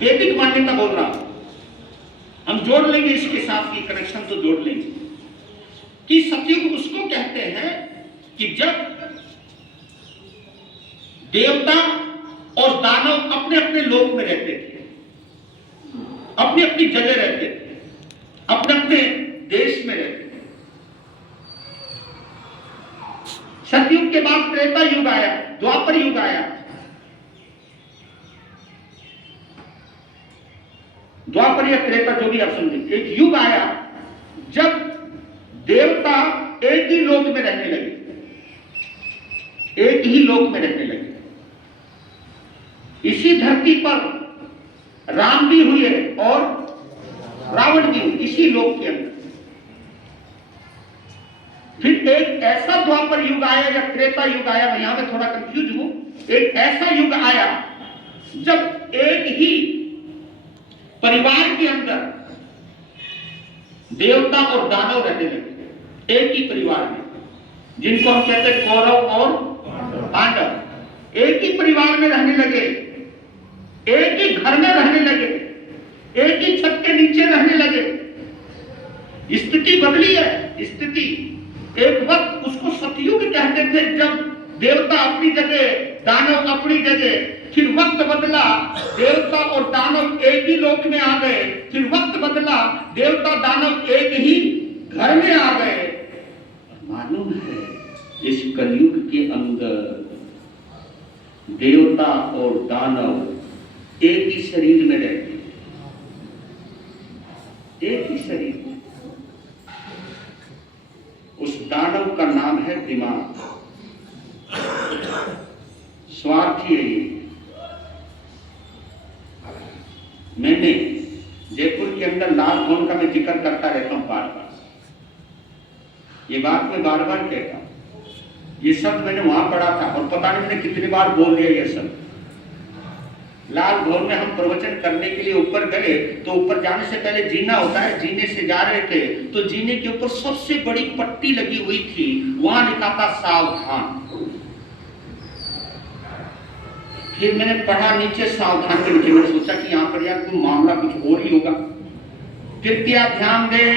वैदिक मान्यता बोल रहा हूं, हम जोड़ लेंगे इसके साथ, ये कनेक्शन तो जोड़ लेंगे कि सतयुग उसको कहते हैं कि जब देवता और दानव अपने अपने लोक में रहते थे, अपनी अपनी जगह रहते थे, अपने अपने देश में रहते थे। सतयुग के बाद त्रेता युग आया, द्वापर युग आया। द्वापर या त्रेता जो भी आप समझे, एक युग आया जब देवता एक ही लोक में रहने लगे, एक ही लोक में रहने लगे। इसी धरती पर राम भी हुए और रावण भी हुए, इसी लोक के अंदर। फिर एक ऐसा द्वापर युग आया या त्रेता युग आया, मैं यहां पे थोड़ा कंफ्यूज हूं, एक ऐसा युग आया जब एक ही परिवार के अंदर देवता और दानव रहने लगे, एक ही परिवार में, जिनको हम कहते हैं कौरव और पांडव। एक ही परिवार में रहने लगे, एक ही घर में रहने लगे, एक ही छत के नीचे रहने लगे। स्थिति बदली है, स्थिति। एक वक्त उसको सतयुग कहते थे जब देवता अपनी जगह, दानव अपनी जगह। फिर वक्त बदला, देवता और दानव एक ही लोक में आ गए। फिर वक्त बदला, देवता दानव एक ही घर में आ गए। मालूम है इस कलयुग के अंदर देवता और दानव एक ही शरीर में रहते हैं, एक ही शरीर में। उस दानव का नाम है दिमाग। स्वार्थी है ये। मैंने जयपुर के अंदर लाल भवन का मैं जिक्र करता रहता हूं बार बार, ये बात मैं बार बार कहता हूं। ये शब्द मैंने वहां पढ़ा था और पता नहीं मैंने कितनी बार बोल दिया ये शब्द। लाल भवन में हम प्रवचन करने के लिए ऊपर गए तो ऊपर जाने से पहले जीना होता है, जीने से जा रहे थे तो जीने के ऊपर सबसे बड़ी पट्टी लगी हुई थी, वहां लिखा था सावधान। फिर मैंने पढ़ा नीचे सावधान के नीचे, मैंने सोचा कि यहां पर यार कोई मामला कुछ और ही होगा। कृपया ध्यान दें,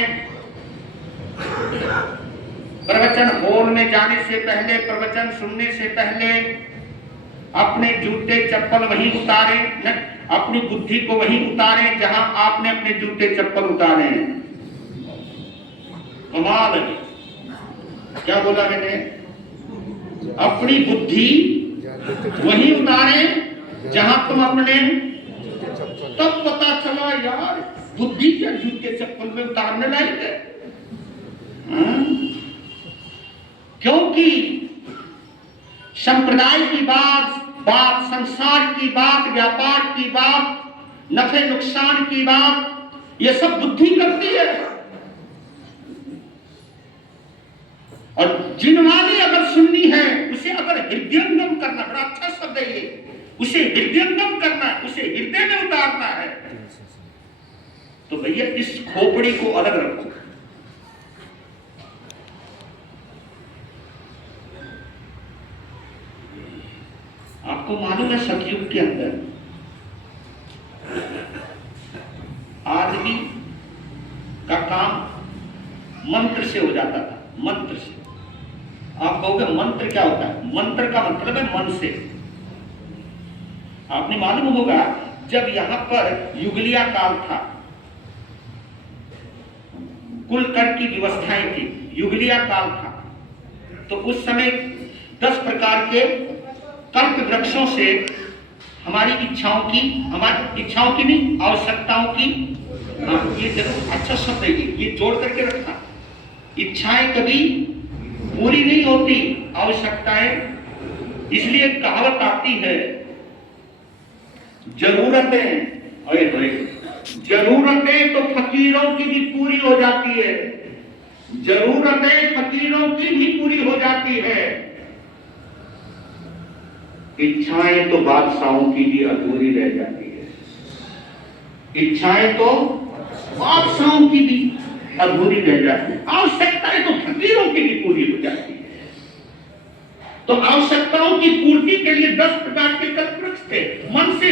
प्रवचन हॉल में जाने से पहले, प्रवचन सुनने से पहले अपने जूते चप्पल वहीं उतारें, अपनी बुद्धि को वहीं उतारें जहां आपने अपने जूते चप्पल उतारे हैं। कमाल है, क्या बोला मैंने? अपनी बुद्धि वहीं उतारें जहां तुम अपने, तब पता चला यार बुद्धि क्या जूते चप्पल में उतारने लायक है। क्योंकि संप्रदाय की बात, संसार की बात, व्यापार की बात, नफे नुकसान की बात, ये सब बुद्धि करती है। और जिनवानी अगर सुननी है, उसे अगर हृदयंगम करना, बड़ा अच्छा शब्द है ये, उसे हृदयंगम करना, उसे हृदय में उतारना है, तो भैया इस खोपड़ी को अलग रखो। आपको मालूम है सतयुग के अंदर आदमी का काम मंत्र से हो जाता था, मंत्र से। आप कहोगे मंत्र क्या होता है? मंत्र का मतलब है मन से। आपने मालूम होगा जब यहां पर युगलिया काल था, कुल कर की व्यवस्थाएं थी, युगलिया काल था, तो उस समय 10 प्रकार के कल्प वृक्षों से हमारी इच्छाओं की नहीं, आवश्यकताओं की, ये जरूर अच्छा शब्द है ये जोड़ करके रखना। इच्छाएं कभी पूरी नहीं होती, आवश्यकताएं। इसलिए कहावत आती है, जरूरतें तो फकीरों की भी पूरी हो जाती है, जरूरतें फकीरों की भी पूरी हो जाती है, इच्छाएं तो बादशाहों की भी अधूरी रह जाती है। इच्छाएं तो बादशाहों की भी अधूरी रह जाती है, आवश्यकताएं तो फकीरों की भी पूरी हो जाती है। तो आवश्यकताओं की पूर्ति के लिए 10 प्रकार के कल्प वृक्ष थे। मन से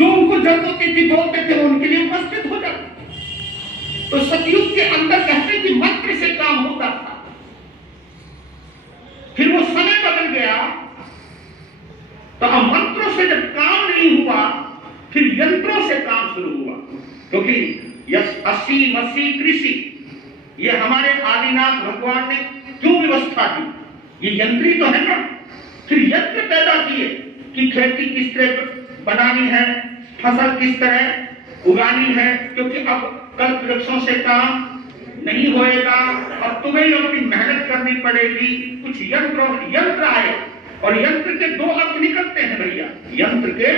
जो उनको जरूरत होती थी बोलते थे, उनके लिए उपस्थित हो जाते। तो सतयुग के अंदर कहते कि मंत्र से काम होता था। फिर वो समय बदल गया, तो अब मंत्रों से जब काम नहीं हुआ, फिर यंत्रों से काम शुरू हुआ। क्योंकि यस अस्सी मसी कृषि, ये हमारे आदिनाथ भगवान ने क्यों व्यवस्था की? ये यंत्री तो है ना। फिर यंत्र पैदा किए कि खेती किस तरह बनानी है, फसल किस तरह उगानी है, क्योंकि अब कल्प वृक्षों से काम नहीं होएगा और तुम्हें अपनी मेहनत करनी पड़ेगी। कुछ यंत्र आए, और यंत्र के दो अर्थ निकलते हैं भैया, यंत्र के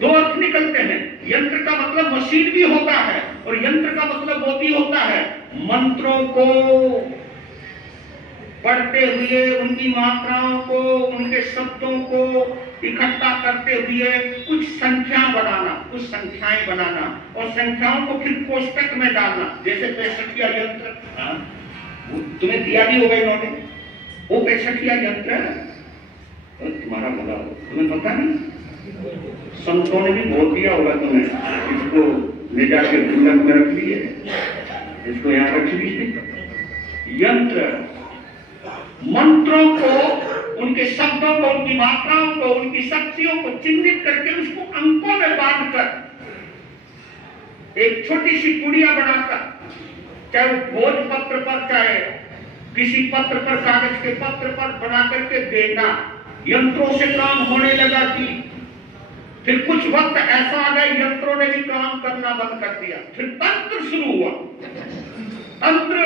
दो अर्थ निकलते हैं। यंत्र का मतलब मशीन भी होता है, और यंत्र का मतलब वो भी होता है मंत्रों को पढ़ते हुए, उनकी मात्राओं को, उनके शब्दों को इकट्ठा करते हुए कुछ संख्या बनाना, कुछ संख्याएं बनाना, और संख्याओं को फिर कोष्टक में डालना। जैसे 65 यंत्र, तुम्हें दिया भी होगा इन्होंने, वो 65 यंत्र तो तुम्हारा भला हो, तुम्हें पता नहीं, संतों ने भी बोल दिया होगा तुम्हें, इसको ले जाके गुल्लक में रख लिए, इसको यहाँ रख लीजिए। यंत्र मंत्रों को, उनके शब्दों को, उनकी मात्राओं को, उनकी शक्तियों को चिन्हित करके उसको अंकों में बांधकर एक छोटी सी गुड़िया बनाकर, चाहे भोजपत्र पर, चाहे किसी पत्र पर, कागज के पत्र पर बना करके देना। यंत्रों से काम होने लगा कि फिर कुछ वक्त ऐसा आ गया, यंत्रों ने भी काम करना बंद कर दिया। फिर तंत्र शुरू हुआ। तंत्र